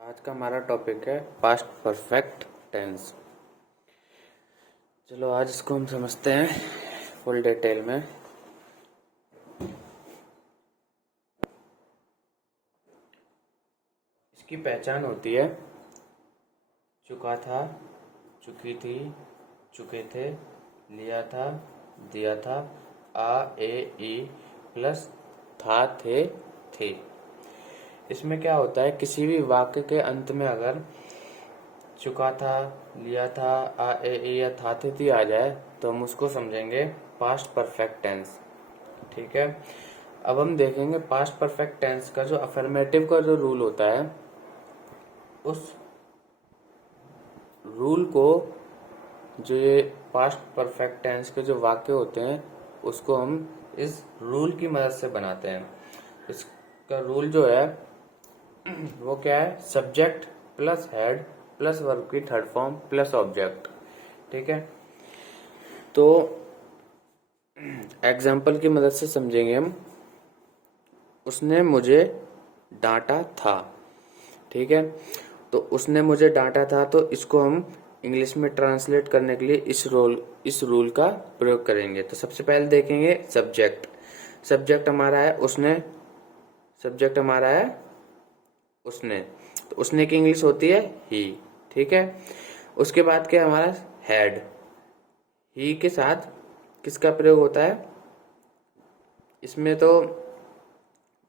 आज का हमारा टॉपिक है पास्ट परफेक्ट टेंस। चलो आज इसको हम समझते हैं फुल डिटेल में। इसकी पहचान होती है चुका था, चुकी थी, चुके थे, लिया था, दिया था, आ ए ई प्लस था, थे। इसमें क्या होता है, किसी भी वाक्य के अंत में अगर चुका था, लिया था, आ ए ई या था थे थी आ जाए तो हम उसको समझेंगे पास्ट परफेक्ट टेंस। ठीक है, अब हम देखेंगे पास्ट परफेक्ट टेंस का जो अफर्मेटिव का जो रूल होता है, उस रूल को, जो ये पास्ट परफेक्ट टेंस के जो वाक्य होते हैं उसको हम इस रूल की मदद से बनाते हैं। इसका रूल जो है वो क्या है, subject plus head plus verb की थर्ड फॉर्म प्लस ऑब्जेक्ट। ठीक है, तो एग्जाम्पल की मदद से समझेंगे हम। उसने मुझे डांटा था। ठीक है, तो उसने मुझे डांटा था, तो इसको हम इंग्लिश में ट्रांसलेट करने के लिए इस रूल का प्रयोग करेंगे। तो सबसे पहले देखेंगे सब्जेक्ट। सब्जेक्ट हमारा है उसने, सब्जेक्ट हमारा है उसने, तो उसने की इंग्लिश होती है ही। ठीक है, उसके बाद क्या हमारा हेड। ही के साथ किसका प्रयोग होता है, इसमें तो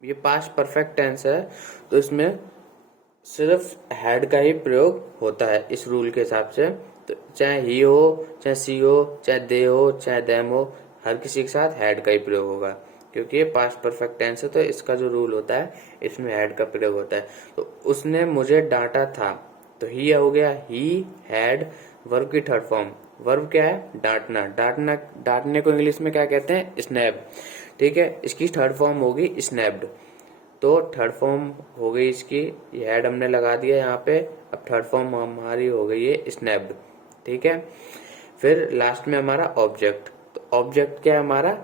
ये पास्ट परफेक्ट टेंस है तो इसमें सिर्फ हेड का ही प्रयोग होता है इस रूल के हिसाब से। तो चाहे ही हो, चाहे सी हो, चाहे दे हो, चाहे देम हो, हर किसी के साथ हेड का ही प्रयोग होगा, क्योंकि ये पास्ट परफेक्ट टेंस है। तो इसका जो रूल होता है इसमें हेड का प्रयोग होता है। तो उसने मुझे डांटा था, तो ही हो गया ही, हेड, वर्ब की थर्ड फॉर्म। वर्ब क्या है, डांटना। डांटना, डांटने को इंग्लिश में क्या कहते हैं, स्नैप। ठीक है, इसकी थर्ड फॉर्म होगी स्नैप्ड। तो थर्ड फॉर्म हो गई इसकी, ये हेड हमने लगा दिया यहाँ पे। अब थर्ड फॉर्म हमारी हो गई है स्नैप्ड। ठीक है, फिर लास्ट में हमारा ऑब्जेक्ट। तो ऑब्जेक्ट क्या है हमारा,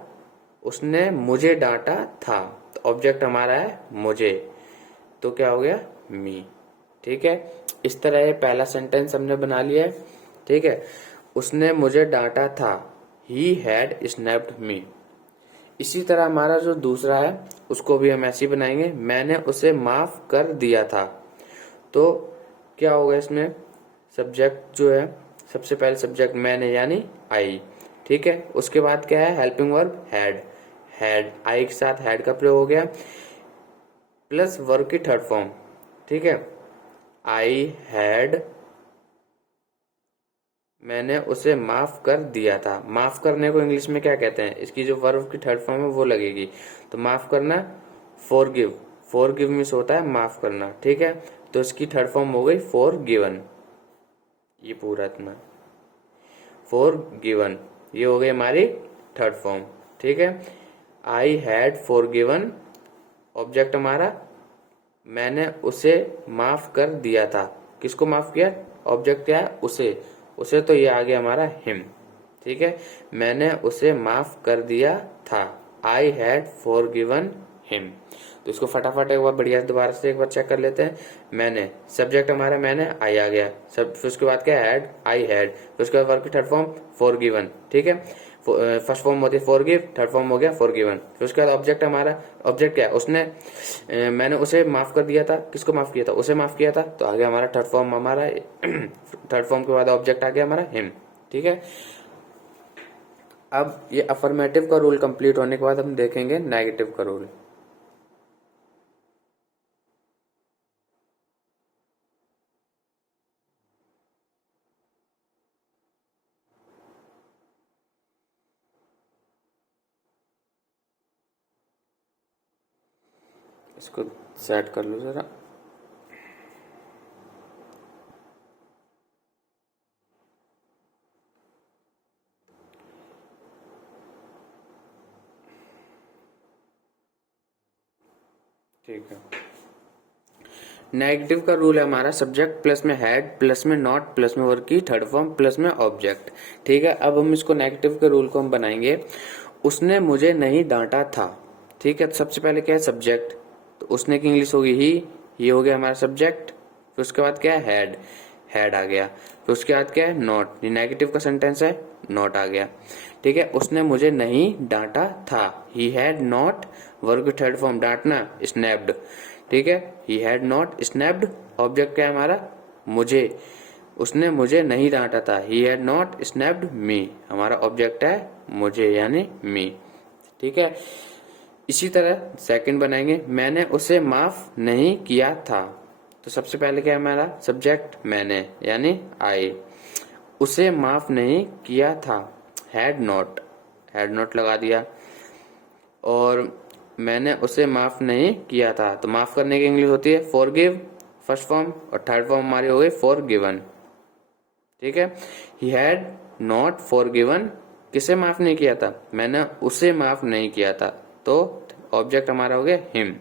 उसने मुझे डांटा था, तो ऑब्जेक्ट हमारा है मुझे, तो क्या हो गया, मी। ठीक है, इस तरह ये पहला सेंटेंस हमने बना लिया है। ठीक है, उसने मुझे डांटा था, ही हैड स्नैप्ड मी। इसी तरह हमारा जो दूसरा है उसको भी हम ऐसे ही बनाएंगे, मैंने उसे माफ कर दिया था। तो क्या होगा इसमें, सब्जेक्ट जो है, सबसे पहले सब्जेक्ट मैंने यानी आई। ठीक है, उसके बाद क्या है, हेल्पिंग वर्ब हैड। हैड, आई के साथ हैड का प्रयोग हो गया प्लस वर्ब की थर्ड फॉर्म। ठीक है, आई हैड, मैंने उसे माफ कर दिया था। माफ करने को इंग्लिश में क्या कहते हैं, इसकी जो वर्ब की थर्ड फॉर्म है वो लगेगी। तो माफ करना, फॉरगिव। फॉरगिव मीन्स होता है माफ करना। ठीक है, तो इसकी थर्ड फॉर्म हो गई फॉरगिवन। ये पूरा इतना फॉरगिवन, ये हो गई हमारी थर्ड फॉर्म। ठीक है, आई हैड फॉरगिवन, ऑब्जेक्ट हमारा मैंने उसे माफ कर दिया था। किसको माफ किया, ऑब्जेक्ट क्या है, उसे तो ये आ गया हमारा हिम। ठीक है, मैंने उसे माफ कर दिया था, आई हैड फॉरगिवन हिम। तो इसको फटाफट एक बार बढ़िया दोबारा से एक बार चेक कर लेते हैं। मैंने, सब्जेक्ट हमारा मैंने, आई आ गया, सब फिर उसके बाद क्या, हैड, आई हैड, फिर उसके बाद वर्ब की थर्ड फॉर्म फॉरगिवन। ठीक है, फर्स्ट फॉर्म होती है फॉरगिव, थर्ड फॉर्म हो गया फॉरगिवन। फिर उसके बाद ऑब्जेक्ट हमारा, ऑब्जेक्ट क्या है, उसने, मैंने उसे माफ कर दिया था, किसको माफ किया था, उसे माफ किया था, तो आ गया हमारा थर्ड फॉर्म हमारा थर्ड फॉर्म के बाद ऑब्जेक्ट आ गया हमारा हिम। ठीक है, अब ये अफर्मेटिव का रूल कंप्लीट होने के बाद हम देखेंगे नेगेटिव का रूल। इसको सेट कर लो जरा। ठीक है, नेगेटिव का रूल है हमारा सब्जेक्ट प्लस में हेड प्लस में नॉट प्लस में वर्ब की थर्ड फॉर्म प्लस में ऑब्जेक्ट। ठीक है, अब हम इसको नेगेटिव के रूल को हम बनाएंगे। उसने मुझे नहीं डांटा था। ठीक है, तो सबसे पहले क्या है, सब्जेक्ट, तो उसने की इंग्लिश होगी ही, ये हो गया हमारा सब्जेक्ट। फिर उसके बाद क्या है, हैड, हैड आ गया। फिर उसके बाद क्या है, नॉट, ये नेगेटिव का सेंटेंस है, नॉट आ गया। ठीक है, उसने मुझे नहीं डांटा था, ही हैड नॉट, वर्ब की थर्ड फॉर्म डांटना, स्नैप्ड। ठीक है, he had not snapped, object क्या है हमारा, मुझे, उसने मुझे नहीं डांटा था, ही हैड नॉट स्नैप्ड मी, हमारा ऑब्जेक्ट है मुझे यानी मी। ठीक है, इसी तरह सेकंड बनाएंगे, मैंने उसे माफ नहीं किया था। तो सबसे पहले क्या है हमारा सब्जेक्ट, मैंने यानी आई, उसे माफ नहीं किया था, हैड नॉट, हैड नॉट लगा दिया। और मैंने उसे माफ नहीं किया था, तो माफ करने की इंग्लिश होती है फॉरगिव, फर्स्ट फॉर्म, और थर्ड फॉर्म हमारी हो गई फॉरगिवन। ठीक है, ही हैड नॉट फॉरगिवन, किसे माफ नहीं किया था, मैंने उसे माफ नहीं किया था, तो ऑब्जेक्ट हमारा हो गया हिम,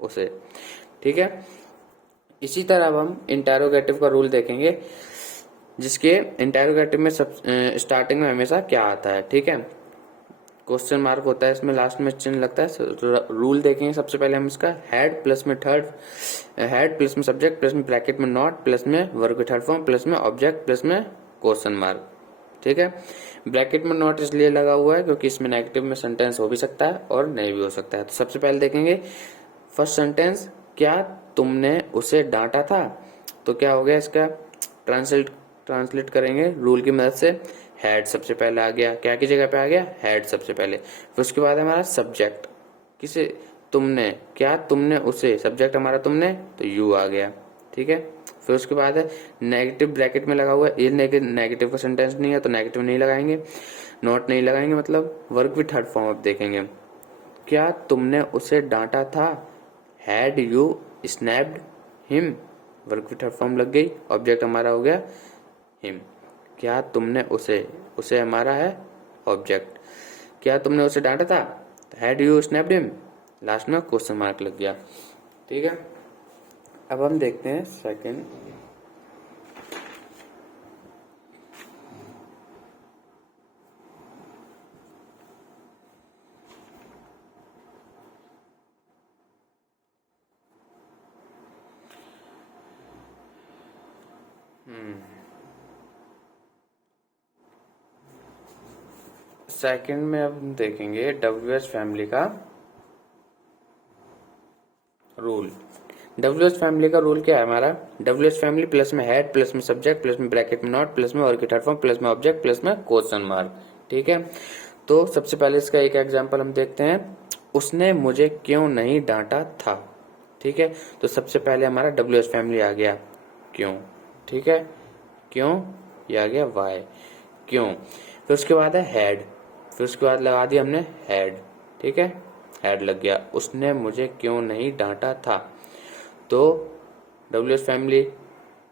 उसे। ठीक है, इसी तरह अब हम इंटेरोगेटिव का रूल देखेंगे, जिसके इंटेरोगेटिव में सब स्टार्टिंग में हमेशा क्या आता है। ठीक है, क्वेश्चन मार्क होता है इसमें, लास्ट में चिन्ह लगता है। रूल देखेंगे सबसे पहले हम इसका, हैड प्लस में थर्ड, हैड प्लस में सब्जेक्ट प्लस में ब्रैकेट में नॉट प्लस में वर्ब की थर्ड फॉर्म प्लस में ऑब्जेक्ट प्लस में क्वेश्चन मार्क। ठीक है, ब्रैकेट में नॉट इसलिए लगा हुआ है क्योंकि इसमें नेगेटिव में सेंटेंस हो भी सकता है और नहीं भी हो सकता है। तो सबसे पहले देखेंगे फर्स्ट सेंटेंस, क्या तुमने उसे डांटा था, तो क्या हो गया इसका ट्रांसलेट करेंगे रूल की मदद से, हैड सबसे पहले आ गया, क्या की जगह पे आ गया, हैड सबसे पहले। फिर उसके बाद हमारा सब्जेक्ट, किसे, तुमने, क्या तुमने उसे, सब्जेक्ट हमारा तुमने, तो यू आ गया। ठीक है, फिर उसके बाद है नेगेटिव ब्रैकेट में लगा हुआ है, ये नेगेटिव का सेंटेंस नहीं है तो नेगेटिव नहीं लगाएंगे, नॉट नहीं लगाएंगे, मतलब वर्ब की थर्ड फॉर्म अब देखेंगे, क्या तुमने उसे डांटा था, had you snapped him, verb की थर्ड फॉर्म लग गई, ऑब्जेक्ट हमारा हो गया हिम। क्या तुमने उसे, उसे हमारा है ऑब्जेक्ट, क्या तुमने उसे डांटा था, had you snapped him, last में क्वेश्चन मार्क लग गया। ठीक है, अब हम देखते हैं सेकंड। सेकंड में अब हम देखेंगे WH फैमिली का रूल। WH फैमिली का रूल क्या है हमारा, WH फैमिली प्लस में हैड प्लस में सब्जेक्ट प्लस में ब्रैकेट में नॉट प्लस में और की थर्ड फॉर्म प्लस में ऑब्जेक्ट प्लस में क्वेश्चन मार्क। ठीक है, तो सबसे पहले इसका एक एग्जांपल हम देखते हैं, उसने मुझे क्यों नहीं डांटा था। ठीक है, तो सबसे पहले हमारा WH फैमिली आ गया, क्यों। ठीक है, क्यों, ये आ गया वाई, क्यों। फिर उसके बाद है हैड, फिर उसके बाद लगा दिया हमने हैड। ठीक है, हैड लग गया, उसने मुझे क्यों नहीं डांटा था, तो WH फैमिली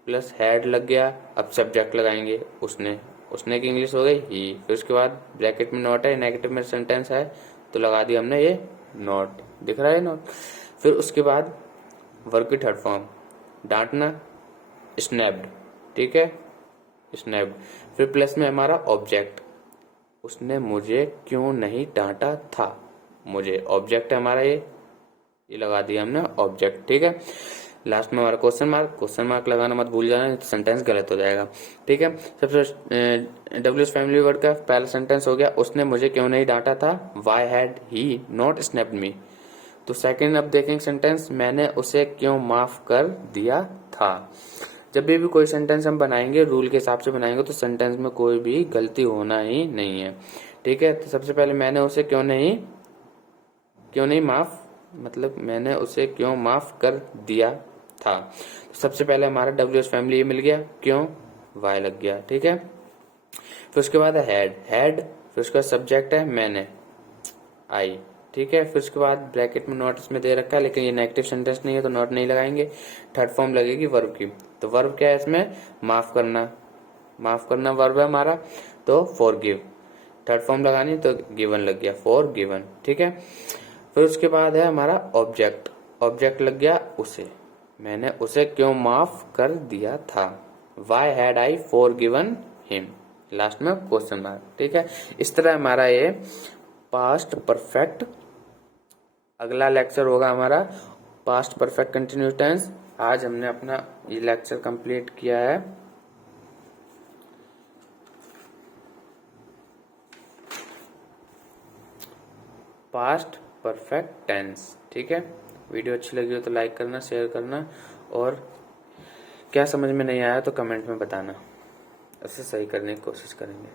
प्लस हैड लग गया। अब सब्जेक्ट लगाएंगे, उसने, उसने की इंग्लिश हो गई ही। फिर उसके बाद ब्रैकेट में नॉट है, नेगेटिव में सेंटेंस है तो लगा दिया हमने ये नॉट, दिख रहा है नॉट। फिर उसके बाद वर्ब की थर्ड फॉर्म, डांटना, स्नैप्ड। ठीक है, स्नैप्ड। फिर प्लस में हमारा ऑब्जेक्ट, उसने मुझे क्यों नहीं डांटा था, मुझे ऑब्जेक्ट है हमारा ये लगा दिया हमने ऑब्जेक्ट। ठीक है, लास्ट में हमारा क्वेश्चन मार्क लगाना मत भूल जाना, तो सेंटेंस गलत हो जाएगा। ठीक है, सबसे WH फैमिली वर्ड का पहला सेंटेंस हो गया, उसने मुझे क्यों नहीं डांटा था, why had he not snapped me. तो सेकंड अब देखेंगे सेंटेंस, मैंने उसे क्यों माफ कर दिया था। जब भी कोई सेंटेंस हम बनाएंगे रूल के हिसाब से बनाएंगे तो सेंटेंस में कोई भी गलती होना ही नहीं है। ठीक है, तो सबसे पहले मैंने उसे क्यों नहीं माफ, मतलब मैंने उसे क्यों माफ कर दिया था। तो सबसे पहले हमारा WH फैमिली ये मिल गया, क्यों, वाई लग गया। ठीक है, फिर उसके बाद हैड, फिर उसके बाद सब्जेक्ट है मैंने, आई। ठीक है, फिर उसके बाद ब्रैकेट में नॉट इसमें दे रखा है लेकिन ये नेगेटिव सेंटेंस नहीं है तो नॉट नहीं लगाएंगे। थर्ड फॉर्म लगेगी वर्ब की, तो वर्ब क्या है इसमें, माफ करना वर्ब है हमारा, तो फॉरगिव। थर्ड फॉर्म लगानी तो गिवन लग गया, फॉरगिवन। ठीक है, फिर उसके बाद है हमारा ऑब्जेक्ट लग गया उसे, मैंने उसे क्यों माफ कर दिया था, why had I forgiven him, last में क्वेश्चन मार्क। ठीक है, इस तरह हमारा ये पास्ट परफेक्ट, अगला लेक्चर होगा हमारा पास्ट परफेक्ट कंटिन्यूस टेंस। आज हमने अपना ये लेक्चर कंप्लीट किया है। Past perfect tense. ठीक है, वीडियो अच्छी लगी हो तो लाइक करना, शेयर करना, और क्या समझ में नहीं आया तो कमेंट में बताना, उसे सही करने की कोशिश करेंगे।